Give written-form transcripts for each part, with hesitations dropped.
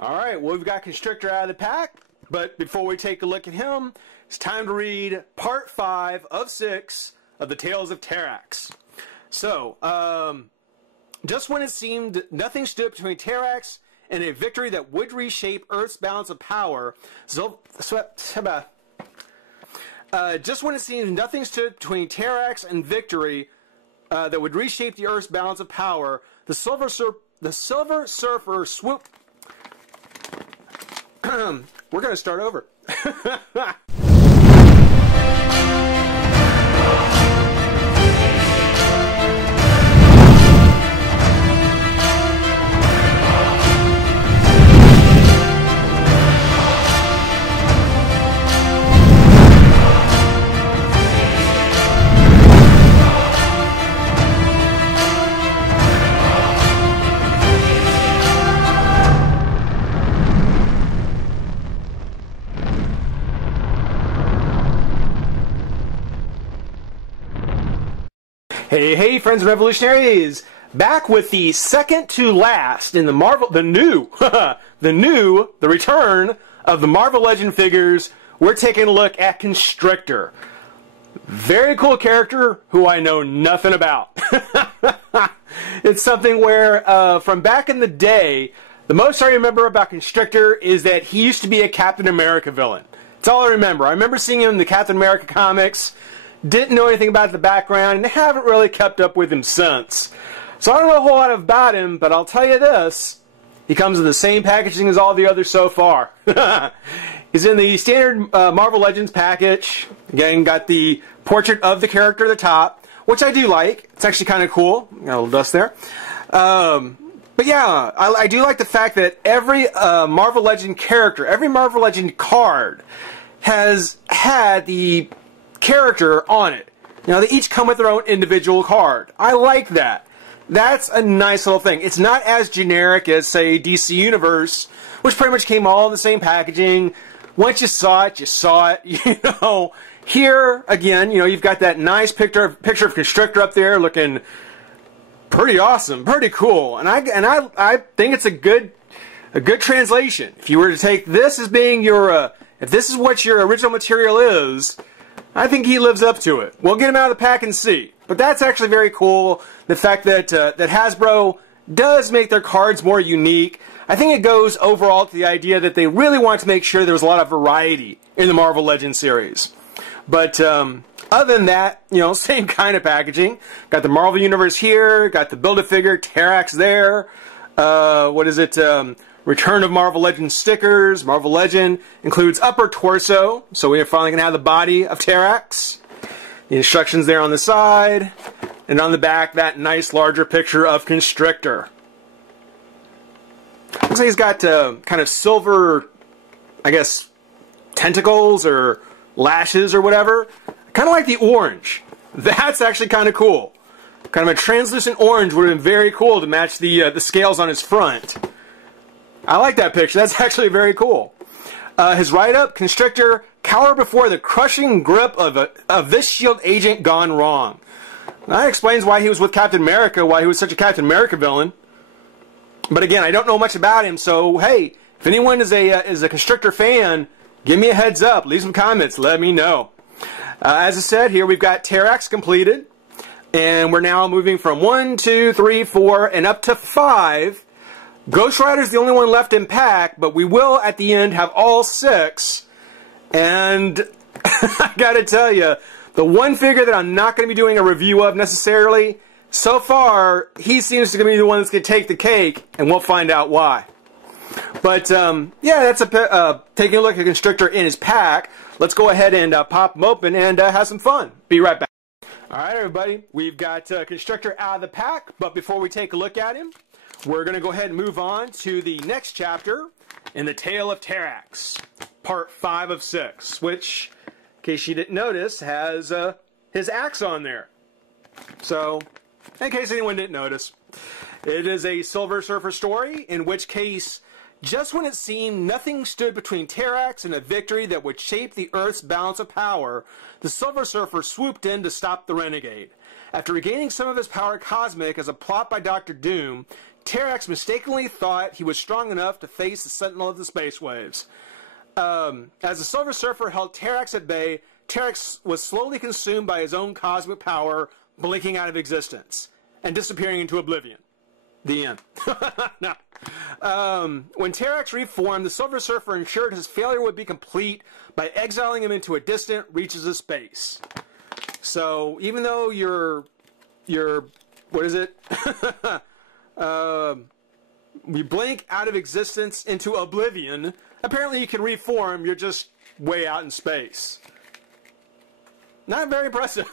Alright, well, we've got Constrictor out of the pack, but before we take a look at him, it's time to read part 5 of 6 of the Tales of Terrax. So, just when it seemed nothing stood between Terrax and a victory that would reshape Earth's balance of power, just when it seemed nothing stood between Terrax and victory that would reshape the Earth's balance of power, the Silver Surfer swooped. We're going to start over. Hey, friends and revolutionaries! Back with the second to last in the the return of the Marvel Legend figures. We're taking a look at Constrictor. Very cool character who I know nothing about. It's something where, from back in the day, the most I remember about Constrictor is that he used to be a Captain America villain. That's all I remember. I remember seeing him in the Captain America comics. Didn't know anything about the background, and haven't really kept up with him since. So I don't know a whole lot about him, but I'll tell you this. He comes in the same packaging as all the others so far. He's in the standard Marvel Legends package. Again, got the portrait of the character at the top, which I do like. It's actually kind of cool. Got a little dust there. But yeah, I do like the fact that every Marvel Legend character, every Marvel Legend card has had the character on it. You know, they each come with their own individual card. I like that. That's a nice little thing. It's not as generic as, say, DC Universe, which pretty much came all in the same packaging. Once you saw it, you saw it. You know, here again, you know, you've got that nice picture of Constrictor up there, looking pretty awesome, pretty cool. And I think it's a good translation. If you were to take this as being your, if this is what your original material is, I think he lives up to it. We'll get him out of the pack and see. But that's actually very cool. The fact that that Hasbro does make their cards more unique. I think it goes overall to the idea that they really want to make sure there was a lot of variety in the Marvel Legends series. But other than that, you know, same kind of packaging. Got the Marvel Universe here. Got the Build-A-Figure Terrax there. What is it? Return of Marvel Legend stickers. Marvel Legend includes upper torso, so we are finally going to have the body of Terrax. The instructions there on the side, and on the back, that nice larger picture of Constrictor. Looks like he's got kind of silver, I guess, tentacles or lashes or whatever. Kind of like the orange. That's actually kind of cool. Kind of a translucent orange would have been very cool to match the scales on his front. I like that picture. That's actually very cool. His write-up, Constrictor, cower before the crushing grip of this S.H.I.E.L.D. agent gone wrong. That explains why he was with Captain America, why he was such a Captain America villain. But again, I don't know much about him, so hey, if anyone is a Constrictor fan, give me a heads up, leave some comments, let me know. As I said, here we've got Terrax completed, and we're now moving from 1, 2, 3, 4, and up to 5. Ghost Rider's the only one left in pack, but we will, at the end, have all 6. And I gotta tell you, the one figure that I'm not going to be doing a review of necessarily, so far, he seems to be the one that's going to take the cake, and we'll find out why. But, yeah, that's taking a look at Constrictor in his pack. Let's go ahead and pop him open and have some fun. Be right back. Alright, everybody, we've got Constrictor out of the pack, but before we take a look at him, we're going to go ahead and move on to the next chapter in the Tale of Terrax, part 5 of 6, which, in case you didn't notice, has his axe on there. So, in case anyone didn't notice, it is a Silver Surfer story, in which case, just when it seemed nothing stood between Terrax and a victory that would shape the Earth's balance of power, the Silver Surfer swooped in to stop the Renegade. After regaining some of his power cosmic as a plot by Dr. Doom, Terrax mistakenly thought he was strong enough to face the Sentinel of the Space Waves. As the Silver Surfer held Terrax at bay, Terrax was slowly consumed by his own cosmic power, blinking out of existence and disappearing into oblivion. The end. No. When Terrax reformed, the Silver Surfer ensured his failure would be complete by exiling him into a distant reaches of space. So even though you're what is it? We blink out of existence into oblivion. Apparently you can reform, you're just way out in space. Not very impressive.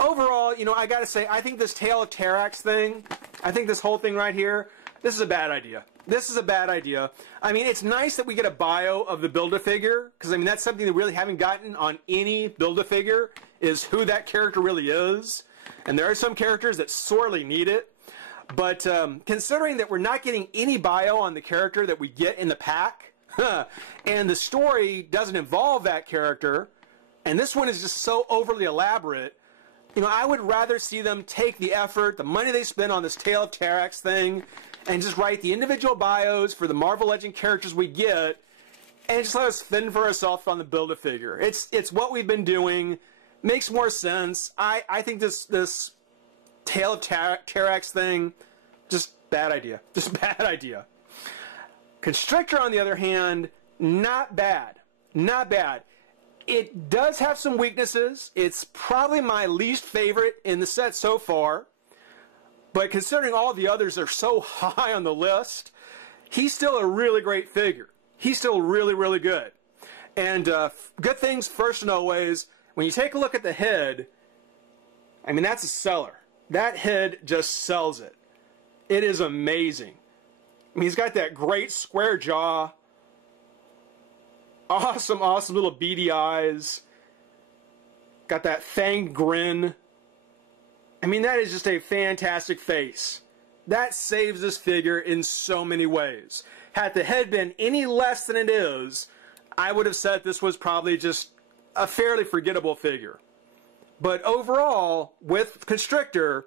Overall, you know, I gotta say, I think this Tale of Terrax thing, I think this whole thing right here, this is a bad idea. This is a bad idea. I mean, it's nice that we get a bio of the Build-A-Figure, because I mean, that's something that we really haven't gotten on any Build-A-Figure, is who that character really is. And there are some characters that sorely need it. But considering that we're not getting any bio on the character that we get in the pack, and the story doesn't involve that character, and this one is just so overly elaborate, you know, I would rather see them take the effort, the money they spend on this Tale of Terrax thing, and just write the individual bios for the Marvel Legend characters we get, and just let us fend for ourselves on the Build-A-Figure. It's what we've been doing. Makes more sense. I think this Tale of Terrax thing, just bad idea. Just bad idea. Constrictor, on the other hand, not bad. Not bad. It does have some weaknesses. It's probably my least favorite in the set so far. But considering all the others are so high on the list, he's still a really great figure. He's still really, really good. And good things first and always, when you take a look at the head, I mean, that's a seller. That head just sells it. It is amazing. I mean, he's got that great square jaw. Awesome, awesome little beady eyes. Got that fanged grin. I mean, that is just a fantastic face. That saves this figure in so many ways. Had the head been any less than it is, I would have said this was probably just a fairly forgettable figure. But overall, with Constrictor,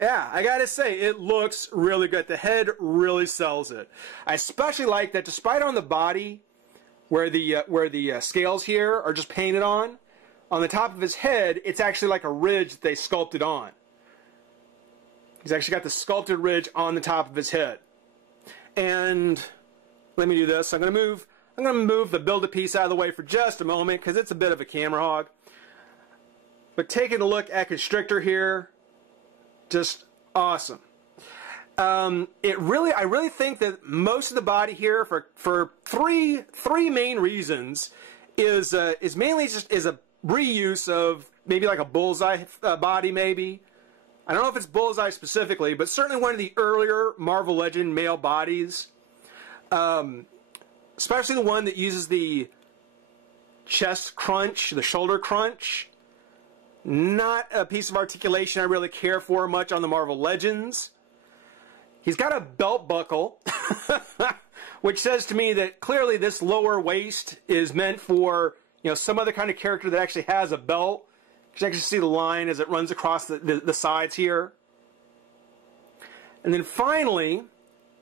yeah, I gotta say, it looks really good. The head really sells it. I especially like that despite on the body, where the scales here are just painted on the top of his head, it's actually like a ridge that they sculpted on. He's actually got the sculpted ridge on the top of his head. And let me do this. I'm gonna move the Build-A-Piece out of the way for just a moment because it's a bit of a camera hog. But taking a look at Constrictor here, just awesome. I really think that most of the body here, for three main reasons, is mainly just a reuse of maybe like a Bullseye body, maybe. I don't know if it's Bullseye specifically, but certainly one of the earlier Marvel Legend male bodies. Especially the one that uses the chest crunch, the shoulder crunch. Not a piece of articulation I really care for much on the Marvel Legends. He's got a belt buckle, which says to me that clearly this lower waist is meant for, you know, some other kind of character that actually has a belt. You can actually see the line as it runs across the sides here. And then finally,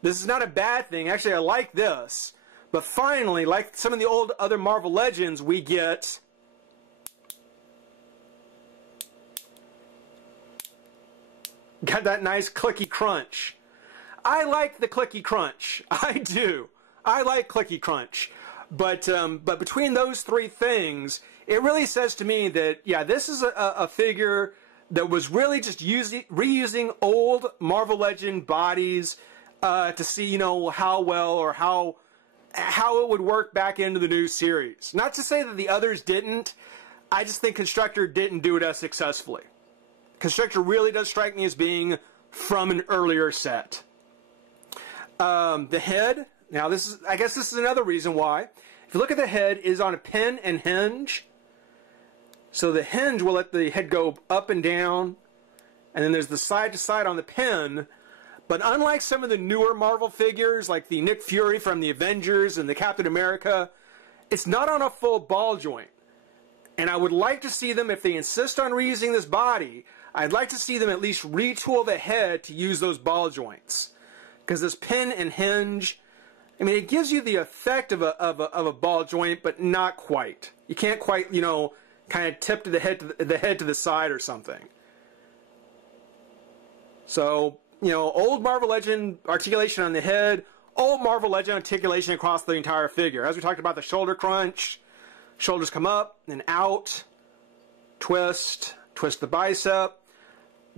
this is not a bad thing. Actually, I like this. But finally, like some of the old other Marvel Legends, we get got that nice clicky crunch. I like the clicky crunch. I do. I like clicky crunch. But between those three things, it really says to me that, yeah, this is a figure that was really just reusing old Marvel Legend bodies to see, you know, how well or how it would work back into the new series. Not to say that the others didn't. I just think Constrictor didn't do it as successfully. Constrictor really does strike me as being from an earlier set. The head, now I guess this is another reason why. If you look at the head, it is on a pin and hinge. So the hinge will let the head go up and down. And then there's the side to side on the pin. But unlike some of the newer Marvel figures, like the Nick Fury from the Avengers and the Captain America, it's not on a full ball joint. And I would like to see them, if they insist on reusing this body, I'd like to see them at least retool the head to use those ball joints. Because this pin and hinge, I mean, it gives you the effect of a ball joint, but not quite. You can't quite, you know, kind of tip the head to the side or something. So, you know, old Marvel Legend articulation on the head, old Marvel Legend articulation across the entire figure. As we talked about the shoulder crunch, shoulders come up and out, twist the bicep,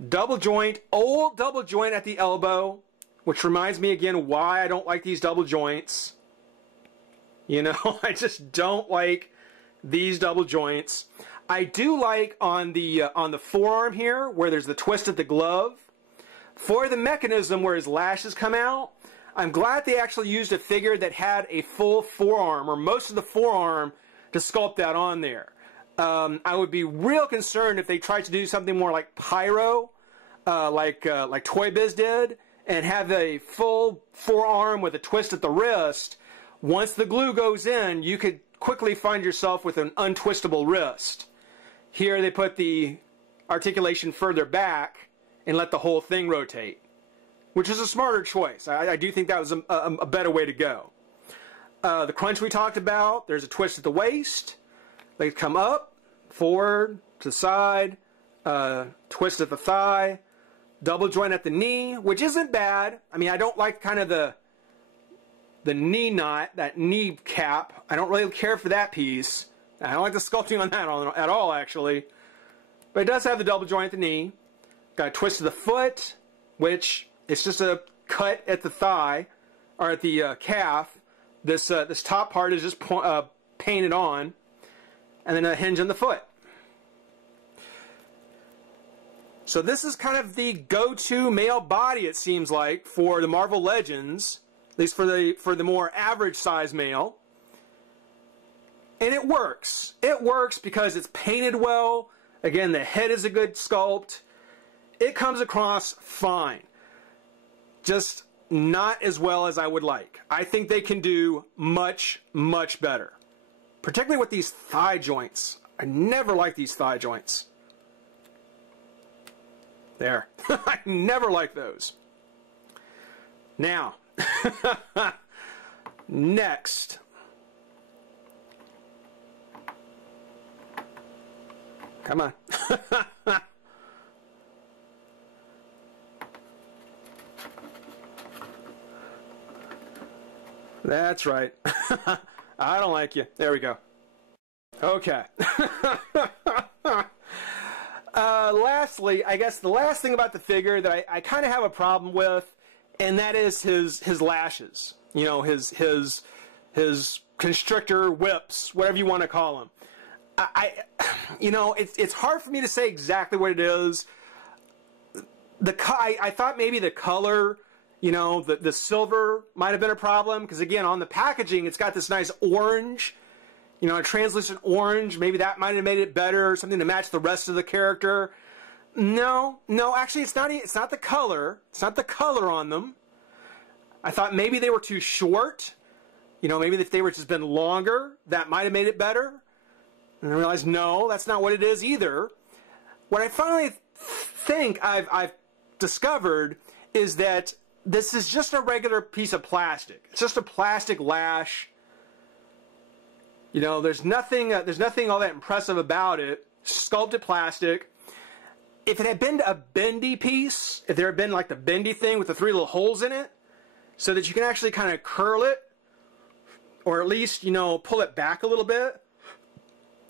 double joint, old double joint at the elbow, which reminds me again why I don't like these double joints. You know, I just don't like these double joints. I do like on the forearm here, where there's the twist of the glove. For the mechanism where his lashes come out, I'm glad they actually used a figure that had a full forearm, or most of the forearm, to sculpt that on there. I would be real concerned if they tried to do something more like Pyro, like Toy Biz did, and have a full forearm with a twist at the wrist. Once the glue goes in, you could quickly find yourself with an untwistable wrist. Here they put the articulation further back and let the whole thing rotate, which is a smarter choice. I do think that was a better way to go. The crunch we talked about, there's a twist at the waist. They come up, forward, to the side, twist at the thigh, double joint at the knee, which isn't bad. I mean, I don't like kind of the knee knot, that knee cap. I don't really care for that piece. I don't like the sculpting on that at all, actually. But it does have the double joint at the knee. Got a twist of the foot, which it's just a cut at the thigh, or at the calf. This top part is just painted on, and then a hinge on the foot. So this is kind of the go-to male body, it seems like, for the Marvel Legends, at least for the more average size male. And it works. It works because it's painted well. Again, the head is a good sculpt. It comes across fine. Just not as well as I would like. I think they can do much, much better. Particularly with these thigh joints. I never like these thigh joints. There. I never like those. Now, next. Come on. That's right. I don't like you. There we go. Okay. Lastly, I guess the last thing about the figure that I kind of have a problem with, and that is his lashes. You know, his constrictor whips, whatever you want to call them. You know, it's hard for me to say exactly what it is. I thought maybe the color, you know, the silver might have been a problem, because again, on the packaging, it's got this nice orange, you know, a translucent orange. Maybe that might have made it better, something to match the rest of the character. No, actually, it's not the color. It's not the color on them. I thought maybe they were too short. You know, maybe if they were just been longer, that might have made it better. And I realized, no, that's not what it is either. What I finally think I've discovered is that this is just a regular piece of plastic. It's just a plastic lash. You know, there's nothing all that impressive about it. Sculpted plastic. If it had been a bendy piece, if there had been like the bendy thing with the 3 little holes in it, so that you can actually kind of curl it, or at least, you know, pull it back a little bit,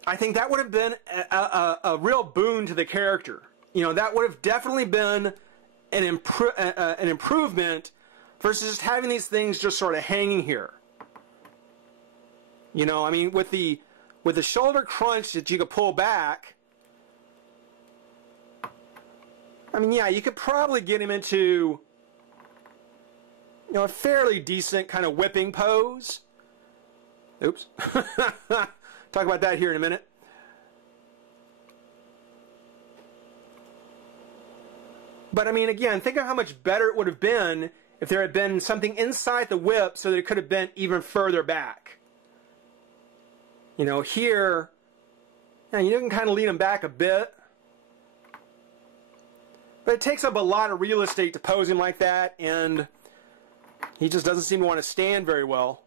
I think that would have been a real boon to the character. You know, that would have definitely been an improvement versus just having these things just sort of hanging here. You know, I mean, with the shoulder crunch that you could pull back, I mean, yeah, you could probably get him into, you know, a fairly decent kind of whipping pose. Oops. Talk about that here in a minute. But I mean, again, think of how much better it would have been if there had been something inside the whip so that it could have been even further back. You know, here, you can kind of lean them back a bit. But it takes up a lot of real estate to pose him like that, and he just doesn't seem to want to stand very well.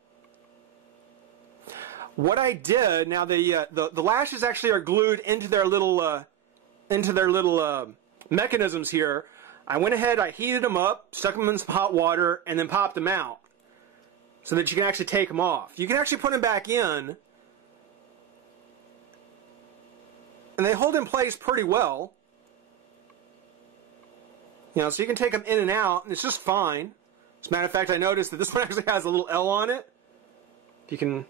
What I did, now the lashes actually are glued into their little mechanisms here. I went ahead, I heated them up, stuck them in some hot water, and then popped them out so that you can actually take them off. You can actually put them back in, and they hold in place pretty well. You know, so you can take them in and out, and it's just fine. As a matter of fact, I noticed that this one actually has a little L on it. If you can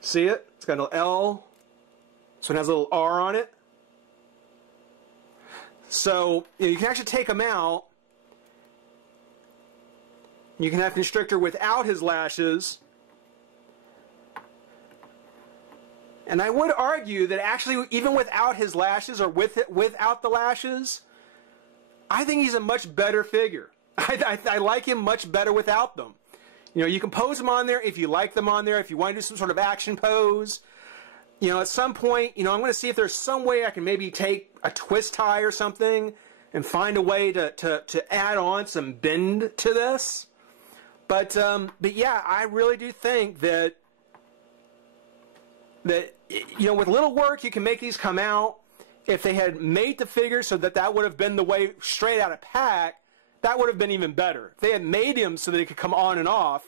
see it, it's got a little L. This one has a little R on it. So you can actually take them out. You can have Constrictor without his lashes. And I would argue that actually, even without his lashes, or without the lashes, I think he's a much better figure. I like him much better without them. You know, you can pose them on there if you like them on there, if you want to do some sort of action pose. You know, at some point, you know, I'm going to see if there's some way I can maybe take a twist tie or something and find a way to add on some bend to this. But yeah, I really do think that you know, with little work, you can make these come out. If they had made the figure so that would have been the way straight out of pack, that would have been even better. If they had made him so that he could come on and off,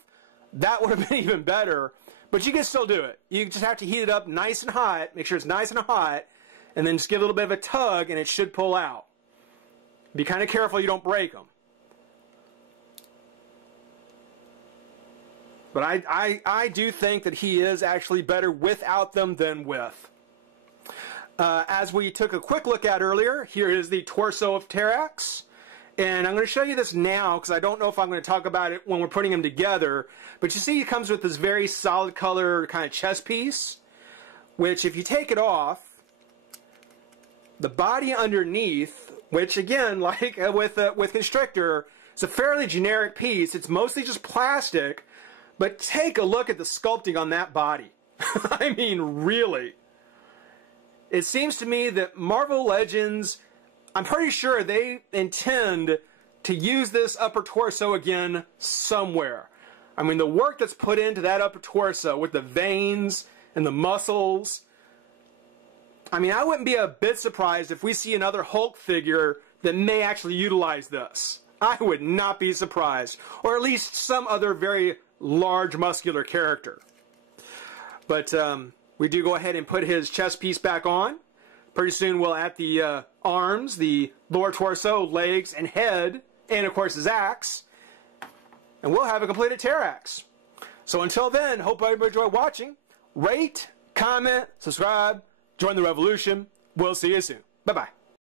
that would have been even better. But you can still do it. You just have to heat it up nice and hot, make sure it's nice and hot, and then just give it a little bit of a tug and it should pull out. Be kind of careful you don't break them. But I do think that he is actually better without them than with. As we took a quick look at earlier, here is the torso of Terrax. And I'm going to show you this now because I don't know if I'm going to talk about it when we're putting them together. But you see he comes with this very solid color kind of chest piece, which if you take it off, the body underneath, which again, like with Constrictor, it's a fairly generic piece. It's mostly just plastic, but take a look at the sculpting on that body. I mean, really. It seems to me that Marvel Legends, I'm pretty sure they intend to use this upper torso again somewhere. I mean, the work that's put into that upper torso with the veins and the muscles. I mean, I wouldn't be a bit surprised if we see another Hulk figure that may actually utilize this. I would not be surprised. Or at least some other very large muscular character. But we do go ahead and put his chest piece back on. Pretty soon we'll add the arms, the lower torso, legs, and head, and of course his axe. And we'll have a completed Terrax. So until then, hope everybody enjoyed watching. Rate, comment, subscribe, join the revolution. We'll see you soon. Bye-bye.